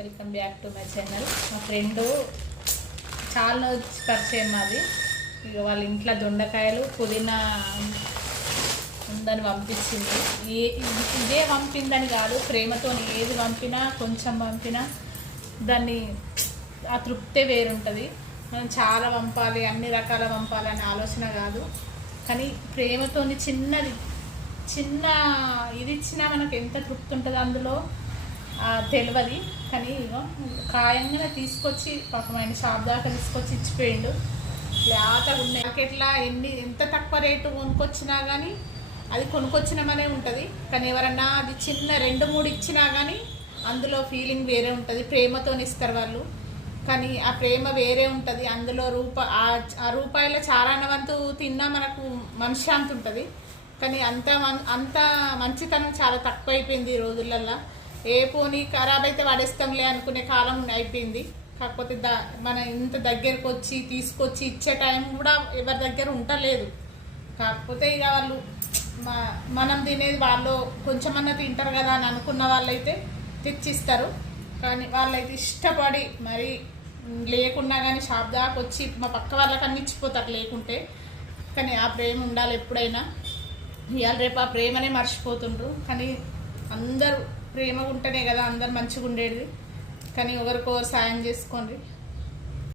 Welcome back to my channel. మా friend చాలా పరిచయం మాది. ఇక వాళ్ళ ఇంట్లో దొండకాయలు పుదీనా ఉందని పంపించింది. ఇదే పంపిందని కాదు, ప్రేమతో ఏది పంపినా కొంచెం పంపినా దాన్ని ఆ తృప్తే వేరుంటుంది. మనం చాలా పంపాలి, అన్ని రకాల పంపాలి అనే ఆలోచన కాదు, కానీ ప్రేమతో చిన్న ఇది ఇచ్చినా మనకు ఎంత తృప్తి ఉంటుందో అందులో తెలియదు. కానీ ఖాయంగా తీసుకొచ్చి పాపం ఆయన షాప్ దాకా తీసుకొచ్చి ఇచ్చిపోయిండు. లేక ఉన్నాయి మార్కెట్లో ఎంత తక్కువ రేటు కొనుక్కొచ్చినా కానీ అది కొనుక్కొచ్చినామనే ఉంటుంది. కానీ ఎవరన్నా అది చిన్న 2-3 ఇచ్చినా కానీ అందులో ఫీలింగ్ వేరే ఉంటుంది. ప్రేమతో ఇస్తారు వాళ్ళు, కానీ ఆ ప్రేమ వేరే ఉంటుంది. అందులో ఆ రూపాయల చారానవంతు తిన్నా మనకు మనశ్శాంతి ఉంటుంది. కానీ అంత మంచితనం చాలా తక్కువ అయిపోయింది ఈ రోజులల్లో. ఏ పోనీ ఖరాబ్ అయితే వాడేస్తాంలే అనుకునే కాలం అయిపోయింది. కాకపోతే మన ఇంత దగ్గరకు వచ్చి తీసుకొచ్చి ఇచ్చే టైం కూడా ఎవరి దగ్గర ఉండలేదు. కాకపోతే ఇక వాళ్ళు మనం తినేది వాళ్ళు కొంచెమన్నా తింటారు కదా అని అనుకున్న వాళ్ళైతే తెచ్చిస్తారు. కానీ వాళ్ళైతే ఇష్టపడి మరి లేకున్నా కానీ షాప్ దాకా వచ్చి మా పక్క వాళ్ళకి అన్ని ఇచ్చిపోతారు లేకుంటే. కానీ ఆ ప్రేమ ఉండాలి ఎప్పుడైనా. ఇవాళ రేపు ఆ ప్రేమనే మర్చిపోతుండ్రు. కానీ అందరూ ప్రేమ ఉంటేనే కదా అందరు మంచిగా ఉండేది. కానీ ఒకరికొకరు సాయం చేసుకోండి.